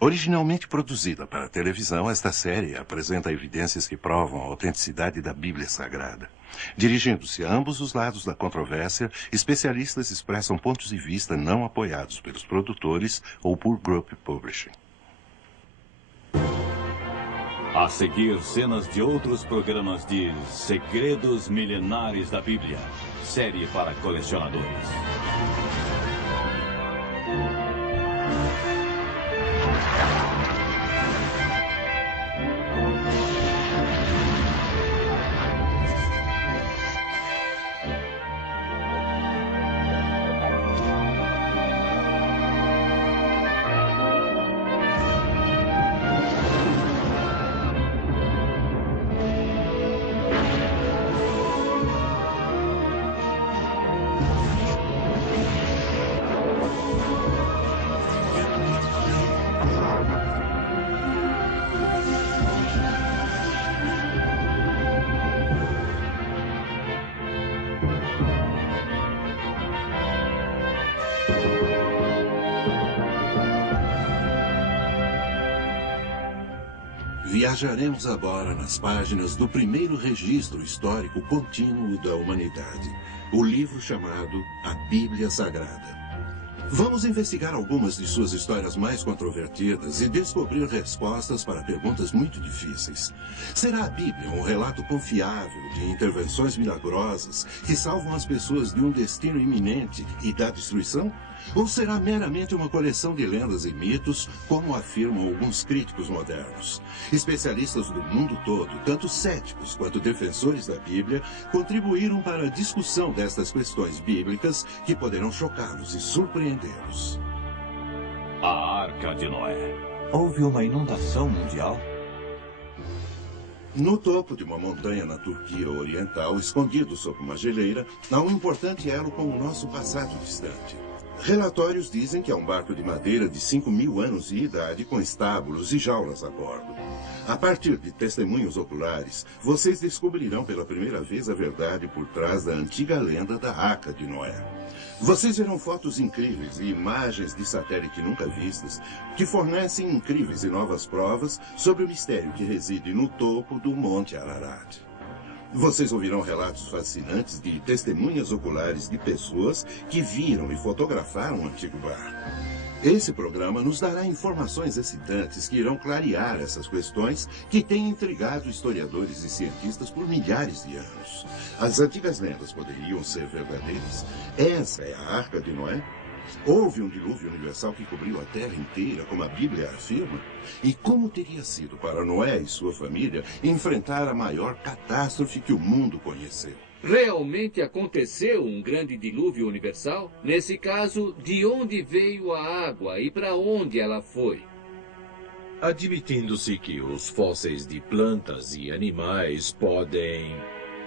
Originalmente produzida para televisão, esta série apresenta evidências que provam a autenticidade da Bíblia Sagrada. Dirigindo-se a ambos os lados da controvérsia, especialistas expressam pontos de vista não apoiados pelos produtores ou por Group Publishing. A seguir, cenas de outros programas de Segredos Milenares da Bíblia, série para colecionadores. Viajaremos agora nas páginas do primeiro registro histórico contínuo da humanidade, o livro chamado A Bíblia Sagrada. Vamos investigar algumas de suas histórias mais controvertidas e descobrir respostas para perguntas muito difíceis. Será a Bíblia um relato confiável de intervenções milagrosas que salvam as pessoas de um destino iminente e da destruição? Ou será meramente uma coleção de lendas e mitos, como afirmam alguns críticos modernos? Especialistas do mundo todo, tanto céticos quanto defensores da Bíblia, contribuíram para a discussão destas questões bíblicas que poderão chocá-los e surpreendê-los. A Arca de Noé. Houve uma inundação mundial? No topo de uma montanha na Turquia Oriental, escondido sob uma geleira, há um importante elo com o nosso passado distante. Relatórios dizem que é um barco de madeira de 5.000 anos de idade com estábulos e jaulas a bordo. A partir de testemunhos oculares, vocês descobrirão pela primeira vez a verdade por trás da antiga lenda da Arca de Noé. Vocês verão fotos incríveis e imagens de satélite nunca vistas, que fornecem incríveis e novas provas sobre o mistério que reside no topo do Monte Ararat. Vocês ouvirão relatos fascinantes de testemunhas oculares de pessoas que viram e fotografaram o antigo barco. Esse programa nos dará informações excitantes que irão clarear essas questões que têm intrigado historiadores e cientistas por milhares de anos. As antigas lendas poderiam ser verdadeiras? Essa é a Arca de Noé? Houve um dilúvio universal que cobriu a Terra inteira, como a Bíblia afirma? E como teria sido para Noé e sua família enfrentar a maior catástrofe que o mundo conheceu? Realmente aconteceu um grande dilúvio universal? Nesse caso, de onde veio a água e para onde ela foi? Admitindo-se que os fósseis de plantas e animais podem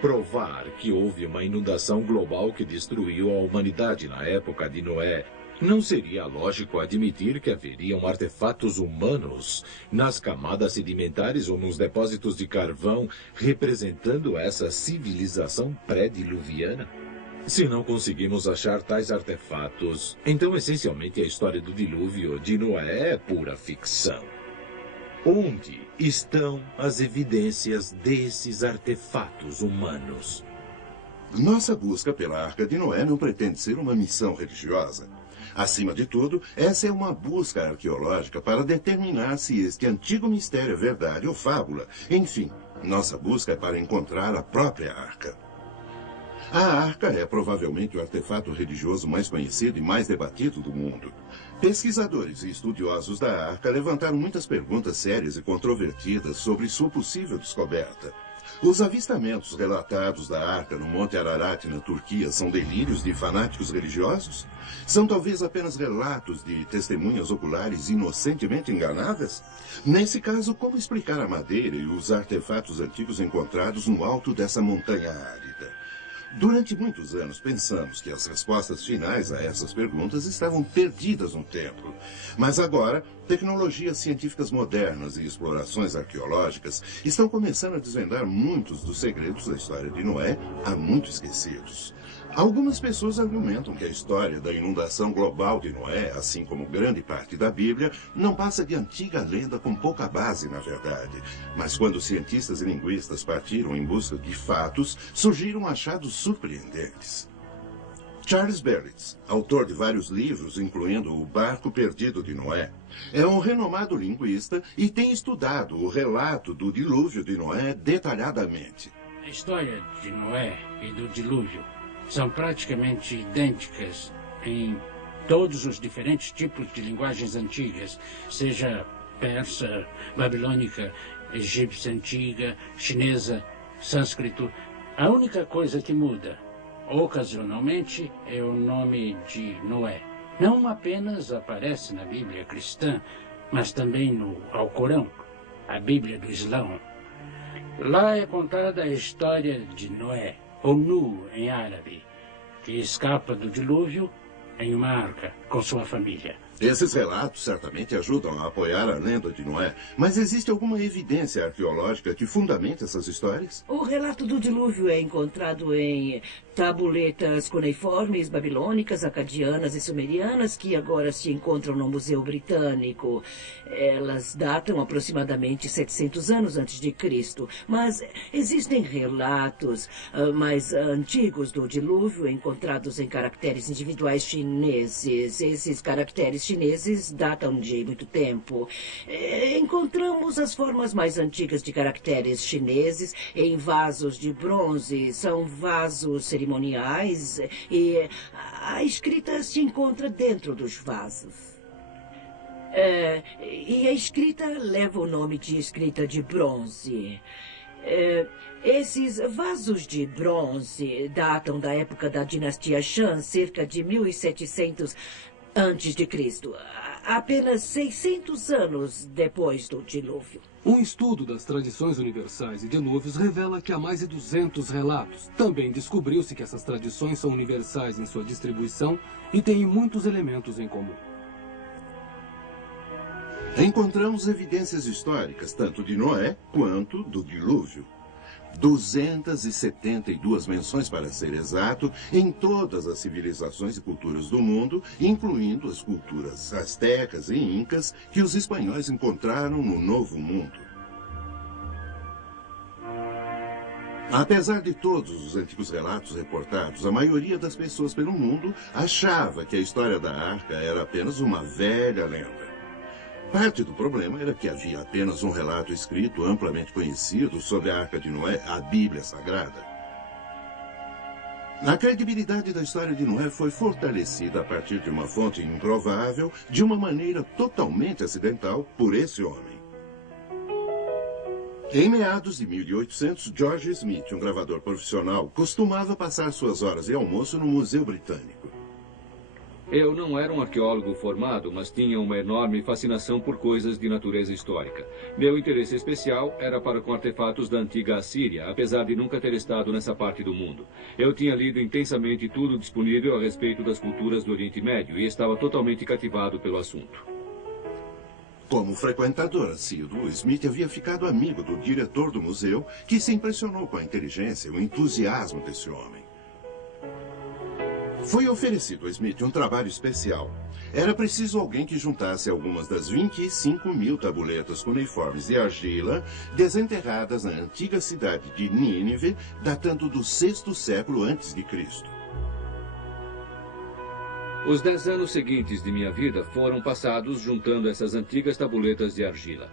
provar que houve uma inundação global que destruiu a humanidade na época de Noé, não seria lógico admitir que haveriam artefatos humanos nas camadas sedimentares ou nos depósitos de carvão representando essa civilização pré-diluviana? Se não conseguimos achar tais artefatos, então essencialmente a história do dilúvio de Noé é pura ficção. Onde estão as evidências desses artefatos humanos? Nossa busca pela Arca de Noé não pretende ser uma missão religiosa. Acima de tudo, essa é uma busca arqueológica para determinar se este antigo mistério é verdade ou fábula. Enfim, nossa busca é para encontrar a própria Arca. A Arca é provavelmente o artefato religioso mais conhecido e mais debatido do mundo. Pesquisadores e estudiosos da Arca levantaram muitas perguntas sérias e controvertidas sobre sua possível descoberta. Os avistamentos relatados da Arca no Monte Ararat, na Turquia, são delírios de fanáticos religiosos? São talvez apenas relatos de testemunhas oculares inocentemente enganadas? Nesse caso, como explicar a madeira e os artefatos antigos encontrados no alto dessa montanha árida? Durante muitos anos pensamos que as respostas finais a essas perguntas estavam perdidas no tempo. Mas agora tecnologias científicas modernas e explorações arqueológicas estão começando a desvendar muitos dos segredos da história de Noé, há muito esquecidos. Algumas pessoas argumentam que a história da inundação global de Noé, assim como grande parte da Bíblia, não passa de antiga lenda com pouca base, na verdade. Mas quando cientistas e linguistas partiram em busca de fatos, surgiram achados surpreendentes. Charles Berlitz, autor de vários livros, incluindo O Barco Perdido de Noé, é um renomado linguista e tem estudado o relato do dilúvio de Noé detalhadamente. A história de Noé e do dilúvio são praticamente idênticas em todos os diferentes tipos de linguagens antigas, seja persa, babilônica, egípcia antiga, chinesa, sânscrito. A única coisa que muda, ocasionalmente, é o nome de Noé. Não apenas aparece na Bíblia cristã, mas também no Alcorão, a Bíblia do Islão. Lá é contada a história de Noé, ou Nu em árabe, que escapa do dilúvio em uma arca com sua família. Esses relatos certamente ajudam a apoiar a lenda de Noé, mas existe alguma evidência arqueológica que fundamente essas histórias? O relato do dilúvio é encontrado em tabuletas cuneiformes babilônicas, acadianas e sumerianas que agora se encontram no Museu Britânico. Elas datam aproximadamente 700 anos antes de Cristo, mas existem relatos mais antigos do dilúvio encontrados em caracteres individuais chineses. Esses caracteres chineses datam de muito tempo. Encontramos as formas mais antigas de caracteres chineses em vasos de bronze. São vasos cerimoniais e a escrita se encontra dentro dos vasos. E a escrita leva o nome de escrita de bronze. Esses vasos de bronze datam da época da dinastia Shang, cerca de 1700 antes de Cristo, apenas 600 anos depois do dilúvio. Um estudo das tradições universais e dilúvios revela que há mais de 200 relatos. Também descobriu-se que essas tradições são universais em sua distribuição e têm muitos elementos em comum. Encontramos evidências históricas tanto de Noé quanto do dilúvio. 272 menções, para ser exato, em todas as civilizações e culturas do mundo, incluindo as culturas astecas e incas que os espanhóis encontraram no Novo Mundo. Apesar de todos os antigos relatos reportados, a maioria das pessoas pelo mundo achava que a história da Arca era apenas uma velha lenda. Parte do problema era que havia apenas um relato escrito amplamente conhecido sobre a Arca de Noé, a Bíblia Sagrada. A credibilidade da história de Noé foi fortalecida a partir de uma fonte improvável, de uma maneira totalmente acidental, por esse homem. Em meados de 1800, George Smith, um gravador profissional, costumava passar suas horas de almoço no Museu Britânico. Eu não era um arqueólogo formado, mas tinha uma enorme fascinação por coisas de natureza histórica. Meu interesse especial era para com artefatos da antiga Assíria, apesar de nunca ter estado nessa parte do mundo. Eu tinha lido intensamente tudo disponível a respeito das culturas do Oriente Médio e estava totalmente cativado pelo assunto. Como frequentador assíduo, Smith havia ficado amigo do diretor do museu, que se impressionou com a inteligência e o entusiasmo desse homem. Foi oferecido a Smith um trabalho especial. Era preciso alguém que juntasse algumas das 25.000 tabuletas cuneiformes de argila desenterradas na antiga cidade de Nínive, datando do 6º século antes de Cristo. Os 10 anos seguintes de minha vida foram passados juntando essas antigas tabuletas de argila.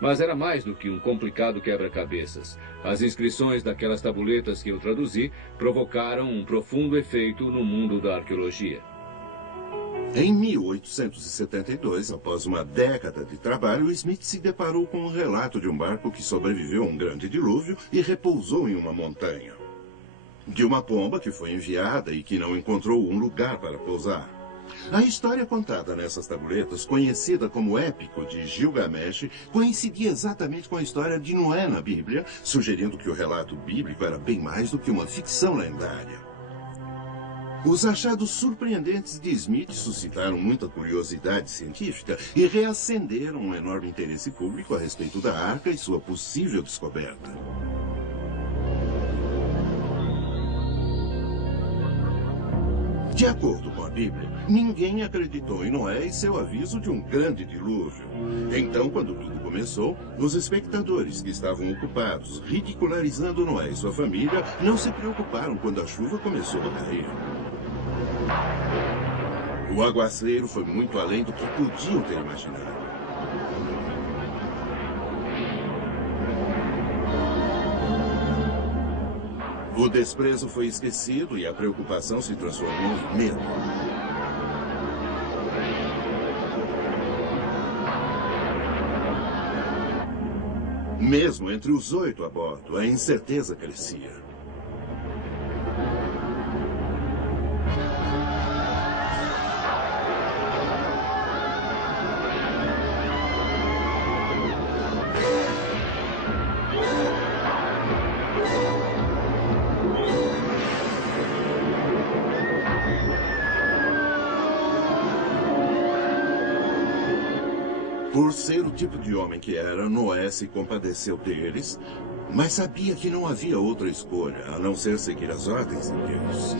Mas era mais do que um complicado quebra-cabeças. As inscrições daquelas tabuletas que eu traduzi provocaram um profundo efeito no mundo da arqueologia. Em 1872, após uma década de trabalho, Smith se deparou com um relato de um barco que sobreviveu a um grande dilúvio e repousou em uma montanha. De uma pomba que foi enviada e que não encontrou um lugar para pousar. A história contada nessas tabuletas, conhecida como Épico de Gilgamesh, coincidia exatamente com a história de Noé na Bíblia, sugerindo que o relato bíblico era bem mais do que uma ficção lendária. Os achados surpreendentes de Smith suscitaram muita curiosidade científica e reacenderam um enorme interesse público a respeito da Arca e sua possível descoberta. De acordo com a Bíblia, ninguém acreditou em Noé e seu aviso de um grande dilúvio. Então, quando tudo começou, os espectadores que estavam ocupados ridicularizando Noé e sua família não se preocuparam quando a chuva começou a cair. O aguaceiro foi muito além do que podiam ter imaginado. O desprezo foi esquecido e a preocupação se transformou em medo. Mesmo entre os 8 a bordo, a incerteza crescia. Por ser o tipo de homem que era, Noé se compadeceu deles, mas sabia que não havia outra escolha, a não ser seguir as ordens de Deus.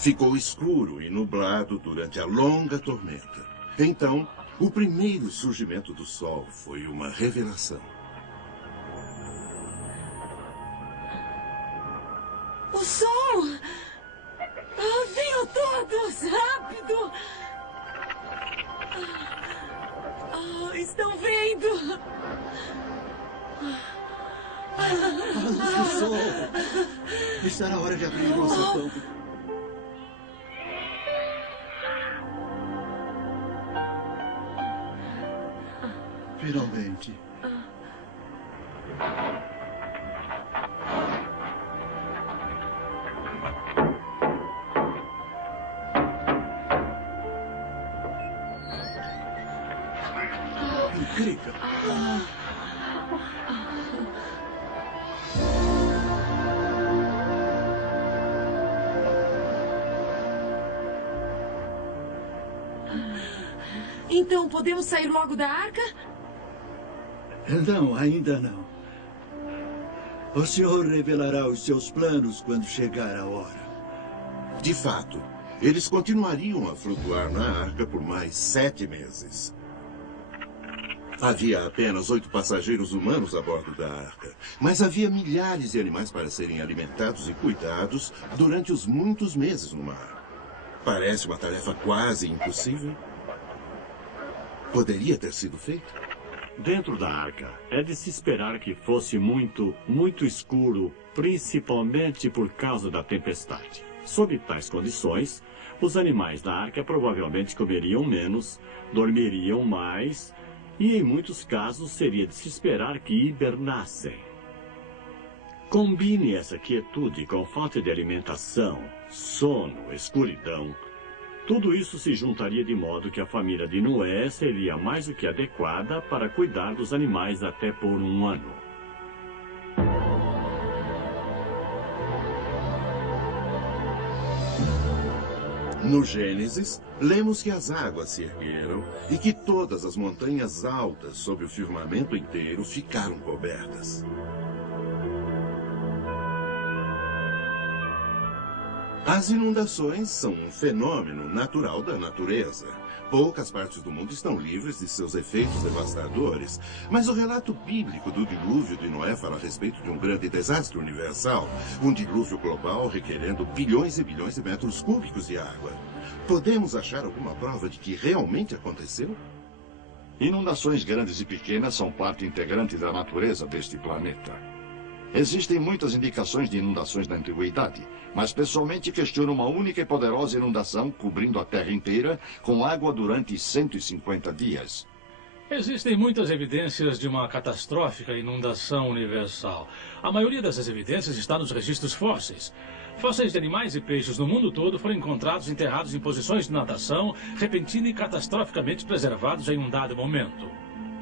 Ficou escuro e nublado durante a longa tormenta. Então, o primeiro surgimento do sol foi uma revelação. O sol! Venham todos! Rápido! Estão vendo? A luz do sol! Está na hora de abrir o sertão. Finalmente. Incrível. Então, podemos sair logo da arca? Não, ainda não. O Senhor revelará os seus planos quando chegar a hora. De fato, eles continuariam a flutuar na arca por mais 7 meses. Havia apenas 8 passageiros humanos a bordo da arca, mas havia milhares de animais para serem alimentados e cuidados durante os muitos meses no mar. Parece uma tarefa quase impossível. Poderia ter sido feita. Dentro da arca, é de se esperar que fosse muito escuro, principalmente por causa da tempestade. Sob tais condições, os animais da arca provavelmente comeriam menos, dormiriam mais e, em muitos casos, seria de se esperar que hibernassem. Combine essa quietude com falta de alimentação, sono, escuridão. Tudo isso se juntaria de modo que a família de Noé seria mais do que adequada para cuidar dos animais até por um ano. No Gênesis, lemos que as águas se ergueram e que todas as montanhas altas sob o firmamento inteiro ficaram cobertas. As inundações são um fenômeno natural da natureza. Poucas partes do mundo estão livres de seus efeitos devastadores, mas o relato bíblico do dilúvio de Noé fala a respeito de um grande desastre universal, um dilúvio global requerendo bilhões e bilhões de metros cúbicos de água. Podemos achar alguma prova de que realmente aconteceu? Inundações grandes e pequenas são parte integrante da natureza deste planeta. Existem muitas indicações de inundações na antiguidade, mas pessoalmente questiono uma única e poderosa inundação cobrindo a Terra inteira com água durante 150 dias. Existem muitas evidências de uma catastrófica inundação universal. A maioria dessas evidências está nos registros fósseis. Fósseis de animais e peixes no mundo todo foram encontrados enterrados em posições de natação, repentina e catastroficamente preservados em um dado momento.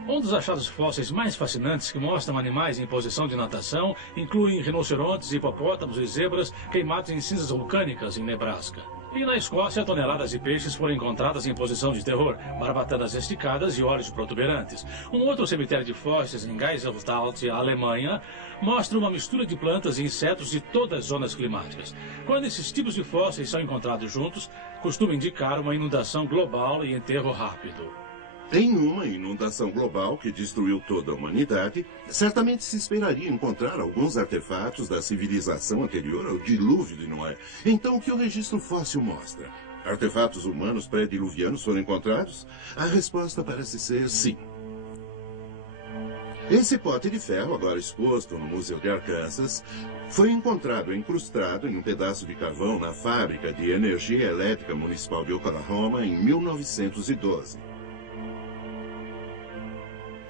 Um dos achados fósseis mais fascinantes que mostram animais em posição de natação incluem rinocerontes, hipopótamos e zebras queimados em cinzas vulcânicas em Nebraska. E na Escócia, toneladas de peixes foram encontradas em posição de terror, barbatanas esticadas e olhos protuberantes. Um outro cemitério de fósseis em Geiselstadt, Alemanha, mostra uma mistura de plantas e insetos de todas as zonas climáticas. Quando esses tipos de fósseis são encontrados juntos, costuma indicar uma inundação global e enterro rápido. Em uma inundação global que destruiu toda a humanidade, certamente se esperaria encontrar alguns artefatos da civilização anterior ao dilúvio de Noé. Então, o que o registro fóssil mostra? Artefatos humanos pré-diluvianos foram encontrados? A resposta parece ser sim. Esse pote de ferro, agora exposto no Museu de Arkansas, foi encontrado incrustado em um pedaço de carvão na fábrica de energia elétrica municipal de Oklahoma em 1912.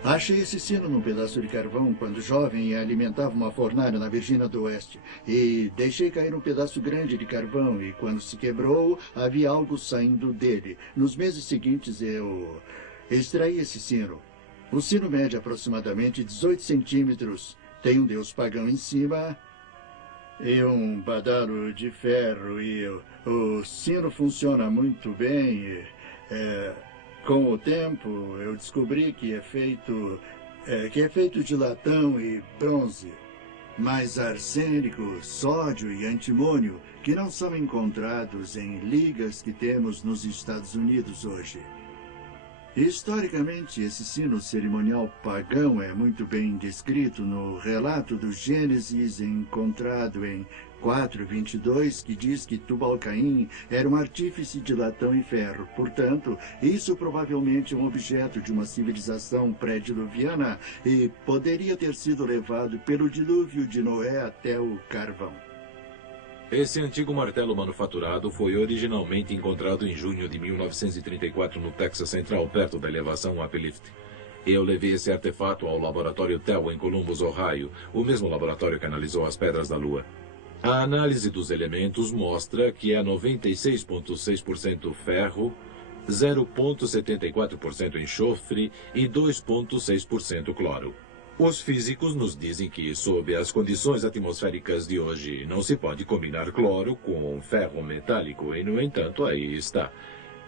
Achei esse sino num pedaço de carvão quando jovem e alimentava uma fornalha na Virgínia do Oeste. E deixei cair um pedaço grande de carvão e quando se quebrou, havia algo saindo dele. Nos meses seguintes eu extraí esse sino. O sino mede aproximadamente 18 centímetros. Tem um deus pagão em cima e um badalo de ferro. E o sino funciona muito bem. Com o tempo, eu descobri que é feito de latão e bronze, mas arsênico, sódio e antimônio, que não são encontrados em ligas que temos nos Estados Unidos hoje. Historicamente, esse sino cerimonial pagão é muito bem descrito no relato do Gênesis encontrado em 4:22, que diz que Tubal-Caim era um artífice de latão e ferro. Portanto, isso provavelmente é um objeto de uma civilização pré-diluviana e poderia ter sido levado pelo dilúvio de Noé até o carvão. Esse antigo martelo manufaturado foi originalmente encontrado em junho de 1934 no Texas Central, perto da elevação Uplift. Eu levei esse artefato ao laboratório TEL em Columbus, Ohio, o mesmo laboratório que analisou as pedras da Lua. A análise dos elementos mostra que é 96,6% ferro, 0,74% enxofre e 2,6% cloro. Os físicos nos dizem que, sob as condições atmosféricas de hoje, não se pode combinar cloro com ferro metálico e, no entanto, aí está.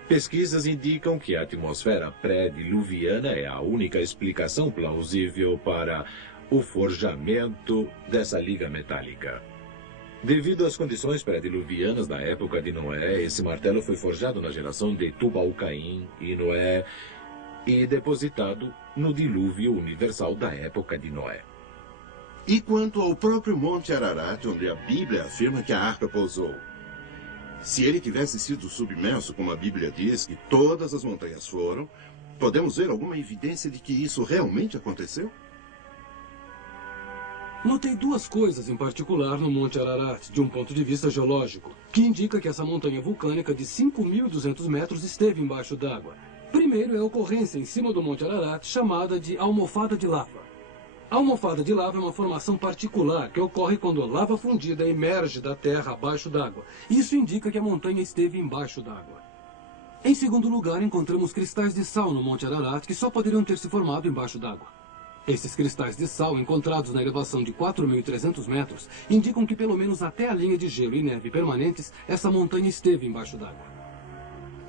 Pesquisas indicam que a atmosfera pré-diluviana é a única explicação plausível para o forjamento dessa liga metálica. Devido às condições pré-diluvianas da época de Noé, esse martelo foi forjado na geração de Tubal-Caim e Noé e depositado no dilúvio universal da época de Noé. E quanto ao próprio Monte Ararat, onde a Bíblia afirma que a arca pousou? Se ele tivesse sido submerso, como a Bíblia diz que todas as montanhas foram, podemos ver alguma evidência de que isso realmente aconteceu? Notei duas coisas em particular no Monte Ararat, de um ponto de vista geológico, que indica que essa montanha vulcânica de 5.200 metros esteve embaixo d'água. Primeiro é a ocorrência em cima do Monte Ararat chamada de almofada de lava. A almofada de lava é uma formação particular que ocorre quando a lava fundida emerge da terra abaixo d'água. Isso indica que a montanha esteve embaixo d'água. Em segundo lugar, encontramos cristais de sal no Monte Ararat que só poderiam ter se formado embaixo d'água. Esses cristais de sal, encontrados na elevação de 4.300 metros, indicam que pelo menos até a linha de gelo e neve permanentes, essa montanha esteve embaixo d'água.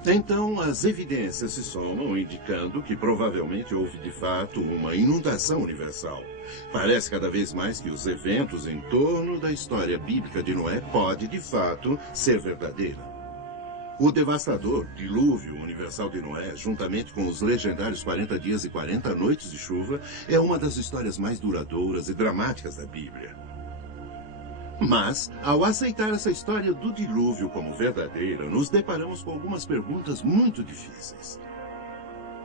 Então, as evidências se somam, indicando que provavelmente houve de fato uma inundação universal. Parece cada vez mais que os eventos em torno da história bíblica de Noé pode, de fato, ser verdadeira. O devastador dilúvio universal de Noé, juntamente com os legendários 40 dias e 40 noites de chuva, é uma das histórias mais duradouras e dramáticas da Bíblia. Mas, ao aceitar essa história do dilúvio como verdadeira, nos deparamos com algumas perguntas muito difíceis.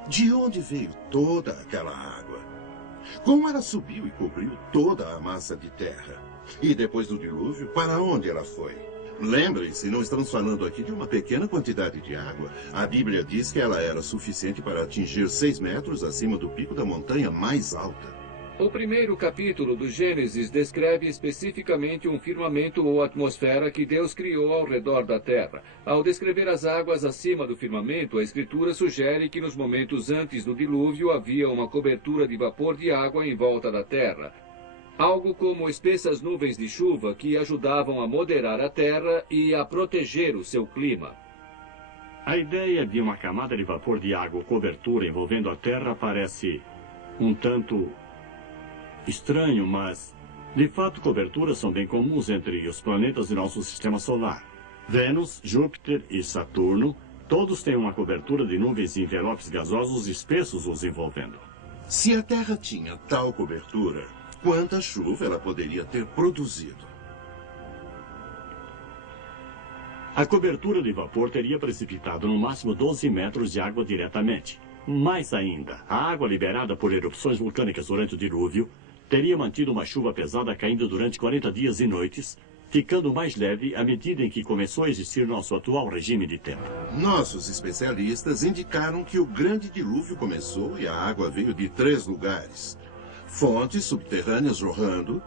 De onde veio toda aquela água? Como ela subiu e cobriu toda a massa de terra? E depois do dilúvio, para onde ela foi? Lembrem-se, não estamos falando aqui de uma pequena quantidade de água. A Bíblia diz que ela era suficiente para atingir 6 metros acima do pico da montanha mais alta. O primeiro capítulo do Gênesis descreve especificamente um firmamento ou atmosfera que Deus criou ao redor da Terra. Ao descrever as águas acima do firmamento, a Escritura sugere que nos momentos antes do dilúvio havia uma cobertura de vapor de água em volta da Terra. Algo como espessas nuvens de chuva que ajudavam a moderar a Terra e a proteger o seu clima. A ideia de uma camada de vapor de água ou cobertura envolvendo a Terra parece um tanto estranho, mas, de fato, coberturas são bem comuns entre os planetas do nosso sistema solar. Vênus, Júpiter e Saturno, todos têm uma cobertura de nuvens e envelopes gasosos espessos os envolvendo. Se a Terra tinha tal cobertura, quanta chuva ela poderia ter produzido? A cobertura de vapor teria precipitado no máximo 12 metros de água diretamente. Mais ainda, a água liberada por erupções vulcânicas durante o dilúvio teria mantido uma chuva pesada caindo durante 40 dias e noites, ficando mais leve à medida em que começou a existir nosso atual regime de tempo. Nossos especialistas indicaram que o grande dilúvio começou e a água veio de 3 lugares. Fontes subterrâneas jorrando,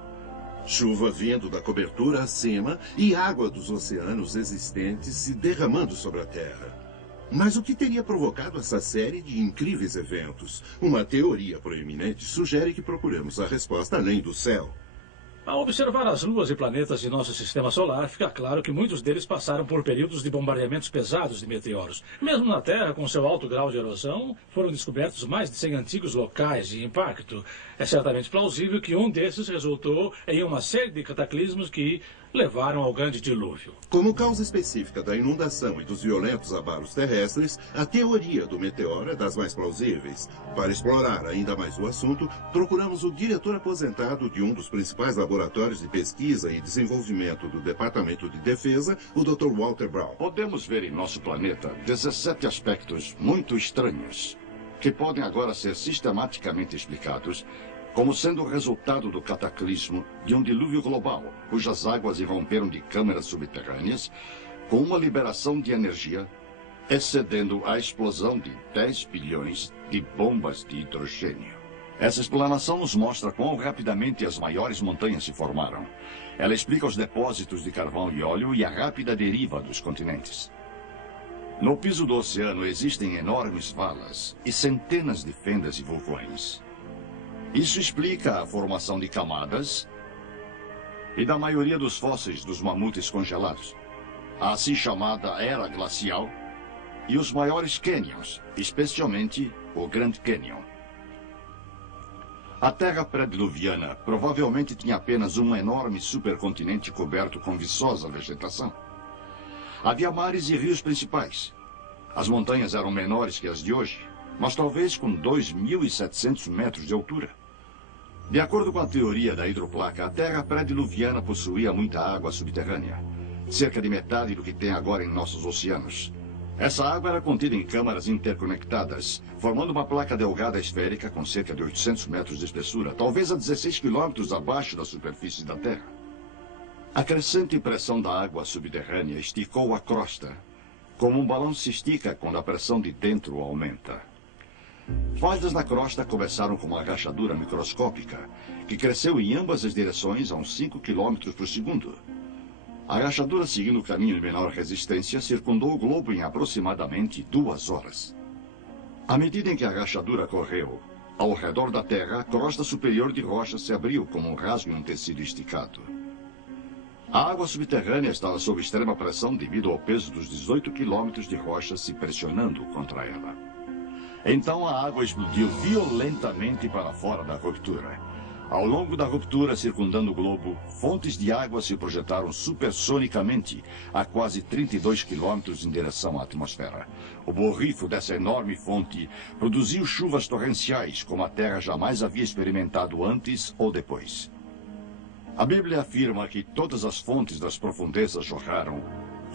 chuva vindo da cobertura acima e água dos oceanos existentes se derramando sobre a Terra. Mas o que teria provocado essa série de incríveis eventos? Uma teoria proeminente sugere que procuremos a resposta além do céu. Ao observar as luas e planetas de nosso sistema solar, fica claro que muitos deles passaram por períodos de bombardeamentos pesados de meteoros. Mesmo na Terra, com seu alto grau de erosão, foram descobertos mais de 100 antigos locais de impacto. É certamente plausível que um desses resultou em uma série de cataclismos que levaram ao grande dilúvio. Como causa específica da inundação e dos violentos abalos terrestres, a teoria do meteoro é das mais plausíveis. Para explorar ainda mais o assunto, procuramos o diretor aposentado de um dos principais laboratórios de pesquisa e desenvolvimento do Departamento de Defesa, o Dr. Walter Brown. Podemos ver em nosso planeta 17 aspectos muito estranhos, que podem agora ser sistematicamente explicados como sendo o resultado do cataclismo de um dilúvio global, cujas águas irromperam de câmeras subterrâneas com uma liberação de energia excedendo a explosão de 10 bilhões de bombas de hidrogênio. Essa explanação nos mostra quão rapidamente as maiores montanhas se formaram. Ela explica os depósitos de carvão e óleo e a rápida deriva dos continentes. No piso do oceano existem enormes valas e centenas de fendas e vulcões. Isso explica a formação de camadas e da maioria dos fósseis dos mamutes congelados, a assim chamada Era Glacial e os maiores cânions, especialmente o Grand Canyon. A Terra pré-diluviana provavelmente tinha apenas um enorme supercontinente coberto com viçosa vegetação. Havia mares e rios principais. As montanhas eram menores que as de hoje, mas talvez com 2.700 metros de altura. De acordo com a teoria da hidroplaca, a Terra pré-diluviana possuía muita água subterrânea, cerca de metade do que tem agora em nossos oceanos. Essa água era contida em câmaras interconectadas, formando uma placa delgada esférica com cerca de 800 metros de espessura, talvez a 16 quilômetros abaixo da superfície da Terra. A crescente pressão da água subterrânea esticou a crosta, como um balão se estica quando a pressão de dentro aumenta. Falhas na crosta começaram com uma rachadura microscópica, que cresceu em ambas as direções a uns 5 km por segundo. A rachadura, seguindo o caminho de menor resistência, circundou o globo em aproximadamente 2 horas. À medida em que a rachadura correu, ao redor da Terra, a crosta superior de rocha se abriu como um rasgo em um tecido esticado. A água subterrânea estava sob extrema pressão devido ao peso dos 18 quilômetros de rocha se pressionando contra ela. Então a água explodiu violentamente para fora da ruptura. Ao longo da ruptura circundando o globo, fontes de água se projetaram supersonicamente a quase 32 quilômetros em direção à atmosfera. O borrifo dessa enorme fonte produziu chuvas torrenciais como a Terra jamais havia experimentado antes ou depois. A Bíblia afirma que todas as fontes das profundezas jorraram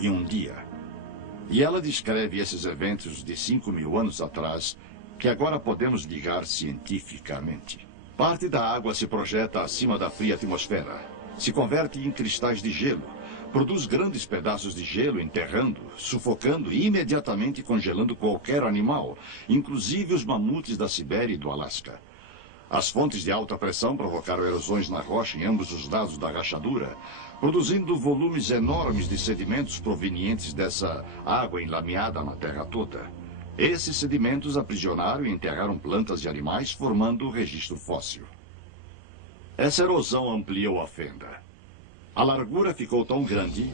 em um dia. E ela descreve esses eventos de 5.000 anos atrás, que agora podemos ligar cientificamente. Parte da água se projeta acima da fria atmosfera, se converte em cristais de gelo, produz grandes pedaços de gelo enterrando, sufocando e imediatamente congelando qualquer animal, inclusive os mamutes da Sibéria e do Alasca. As fontes de alta pressão provocaram erosões na rocha em ambos os lados da rachadura, produzindo volumes enormes de sedimentos provenientes dessa água enlameada na terra toda. Esses sedimentos aprisionaram e enterraram plantas e animais, formando o registro fóssil. Essa erosão ampliou a fenda. A largura ficou tão grande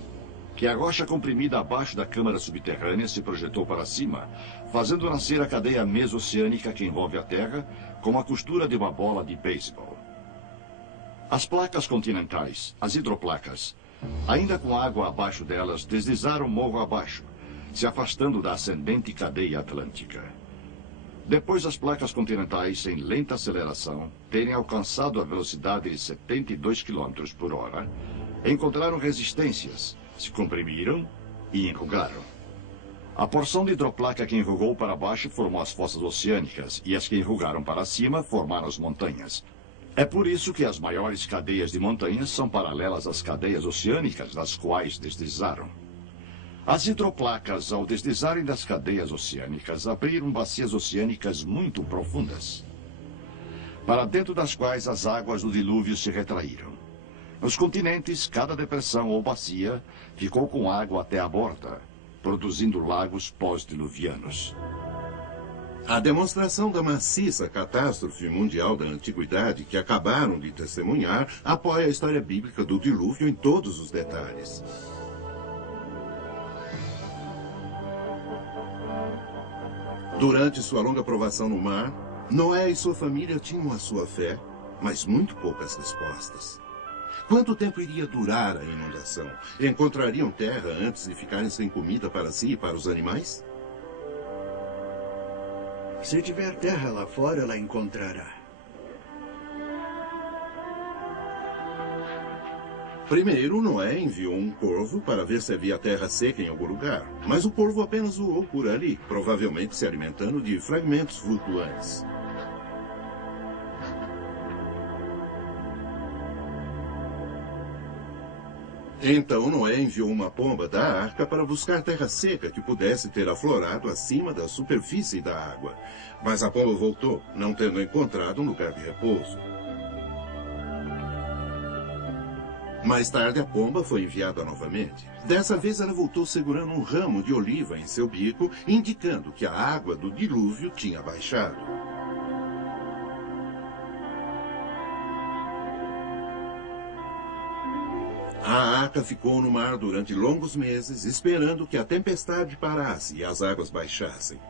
que a rocha comprimida abaixo da câmara subterrânea se projetou para cima, fazendo nascer a cadeia mesoceânica que envolve a Terra, como a costura de uma bola de beisebol. As placas continentais, as hidroplacas, ainda com água abaixo delas, deslizaram morro abaixo, se afastando da ascendente cadeia atlântica. Depois das placas continentais, em lenta aceleração, terem alcançado a velocidade de 72 km por hora, encontraram resistências, se comprimiram e enrugaram. A porção de hidroplaca que enrugou para baixo formou as fossas oceânicas, e as que enrugaram para cima formaram as montanhas. É por isso que as maiores cadeias de montanhas são paralelas às cadeias oceânicas, das quais deslizaram. As hidroplacas, ao deslizarem das cadeias oceânicas, abriram bacias oceânicas muito profundas, para dentro das quais as águas do dilúvio se retraíram. Nos continentes, cada depressão ou bacia ficou com água até a borda, produzindo lagos pós-diluvianos. A demonstração da maciça catástrofe mundial da antiguidade que acabaram de testemunhar apoia a história bíblica do dilúvio em todos os detalhes. Durante sua longa provação no mar, Noé e sua família tinham a sua fé, mas muito poucas respostas. Quanto tempo iria durar a inundação? Encontrariam terra antes de ficarem sem comida para si e para os animais? Se tiver terra lá fora, ela encontrará. Primeiro, Noé enviou um corvo para ver se havia terra seca em algum lugar. Mas o corvo apenas voou por ali, provavelmente se alimentando de fragmentos flutuantes. Então Noé enviou uma pomba da arca para buscar terra seca que pudesse ter aflorado acima da superfície da água. Mas a pomba voltou, não tendo encontrado um lugar de repouso. Mais tarde, a pomba foi enviada novamente. Dessa vez, ela voltou segurando um ramo de oliva em seu bico, indicando que a água do dilúvio tinha baixado. A arca ficou no mar durante longos meses, esperando que a tempestade parasse e as águas baixassem.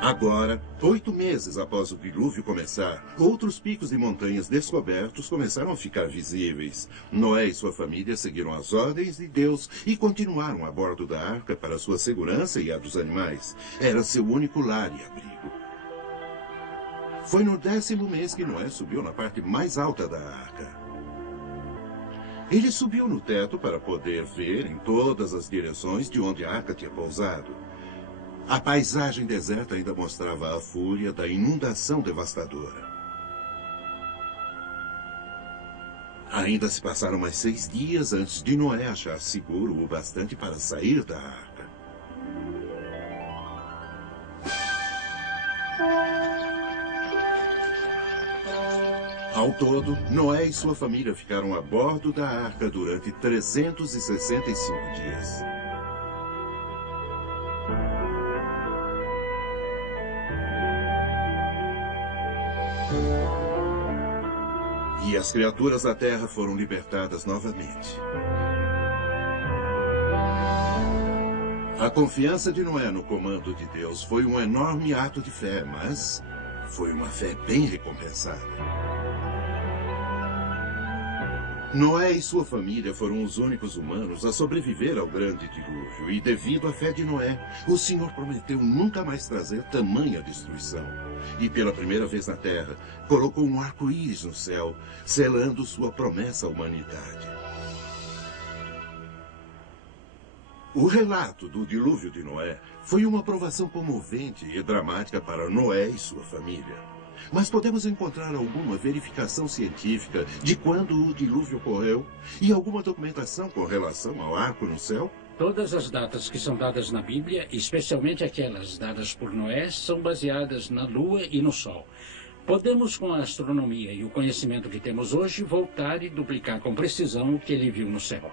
Agora, 8 meses após o dilúvio começar, outros picos de montanhas descobertos começaram a ficar visíveis. Noé e sua família seguiram as ordens de Deus e continuaram a bordo da arca para sua segurança e a dos animais. Era seu único lar e abrigo. Foi no 10º mês que Noé subiu na parte mais alta da arca. Ele subiu no teto para poder ver em todas as direções de onde a arca tinha pousado. A paisagem deserta ainda mostrava a fúria da inundação devastadora. Ainda se passaram mais 6 dias antes de Noé achar seguro o bastante para sair da arca. Ao todo, Noé e sua família ficaram a bordo da arca durante 365 dias. E E as criaturas da terra foram libertadas novamente. A confiança de Noé no comando de Deus foi um enorme ato de fé, mas foi uma fé bem recompensada. Noé e sua família foram os únicos humanos a sobreviver ao grande dilúvio, e devido à fé de Noé, o Senhor prometeu nunca mais trazer tamanha destruição. E pela primeira vez na terra, colocou um arco-íris no céu, selando sua promessa à humanidade. O relato do dilúvio de Noé foi uma provação comovente e dramática para Noé e sua família. Mas podemos encontrar alguma verificação científica de quando o dilúvio ocorreu e alguma documentação com relação ao arco no céu? Todas as datas que são dadas na Bíblia, especialmente aquelas dadas por Noé, são baseadas na Lua e no Sol. Podemos, com a astronomia e o conhecimento que temos hoje, voltar e duplicar com precisão o que ele viu no céu.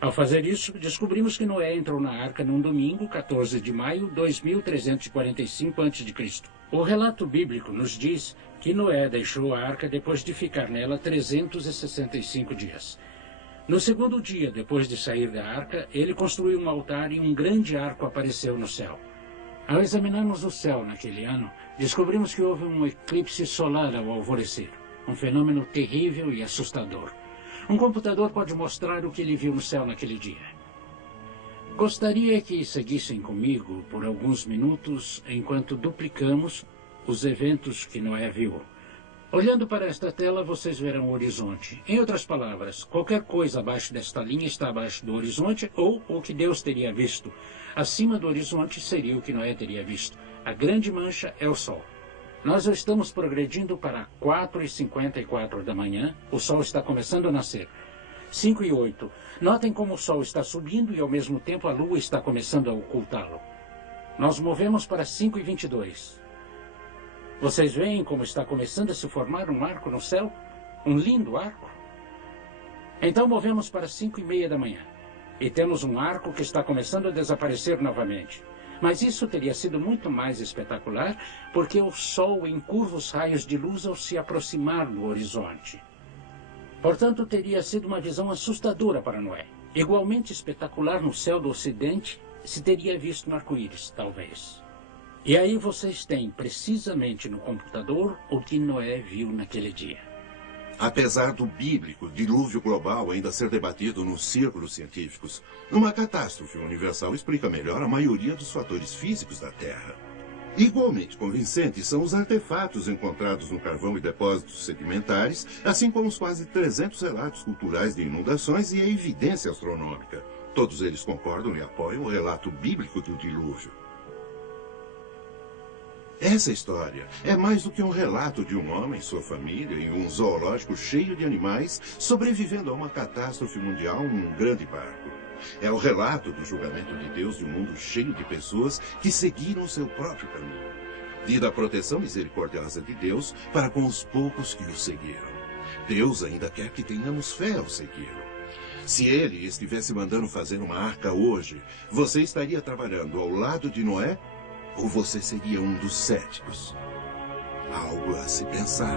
Ao fazer isso, descobrimos que Noé entrou na arca num domingo, 14 de maio, 2345 a.C. O relato bíblico nos diz que Noé deixou a arca depois de ficar nela 365 dias. No segundo dia, depois de sair da arca, ele construiu um altar e um grande arco apareceu no céu. Ao examinarmos o céu naquele ano, descobrimos que houve um eclipse solar ao alvorecer, um fenômeno terrível e assustador. Um computador pode mostrar o que ele viu no céu naquele dia. Gostaria que seguissem comigo por alguns minutos enquanto duplicamos os eventos que Noé viu. Olhando para esta tela, vocês verão o horizonte. Em outras palavras, qualquer coisa abaixo desta linha está abaixo do horizonte ou o que Deus teria visto. Acima do horizonte seria o que Noé teria visto. A grande mancha é o Sol. Nós estamos progredindo para 4h54 da manhã. O Sol está começando a nascer. 5h08. Notem como o Sol está subindo e, ao mesmo tempo, a Lua está começando a ocultá-lo. Nós movemos para 5h22. Vocês veem como está começando a se formar um arco no céu? Um lindo arco? Então movemos para 5h30 da manhã. E temos um arco que está começando a desaparecer novamente. Mas isso teria sido muito mais espetacular, porque o Sol encurva os raios de luz ao se aproximar do horizonte. Portanto, teria sido uma visão assustadora para Noé. Igualmente espetacular no céu do ocidente, se teria visto no arco-íris, talvez. E aí vocês têm, precisamente no computador, o que Noé viu naquele dia. Apesar do bíblico dilúvio global ainda ser debatido nos círculos científicos, uma catástrofe universal explica melhor a maioria dos fatores físicos da Terra. Igualmente convincentes são os artefatos encontrados no carvão e depósitos sedimentares, assim como os quase 300 relatos culturais de inundações e a evidência astronômica. Todos eles concordam e apoiam o relato bíblico do dilúvio. Essa história é mais do que um relato de um homem, sua família e um zoológico cheio de animais sobrevivendo a uma catástrofe mundial num grande barco. É o relato do julgamento de Deus de um mundo cheio de pessoas que seguiram seu próprio caminho, e da proteção misericordiosa de Deus para com os poucos que o seguiram. Deus ainda quer que tenhamos fé ao segui-lo. Se ele estivesse mandando fazer uma arca hoje, você estaria trabalhando ao lado de Noé? Ou você seria um dos céticos? Algo a se pensar.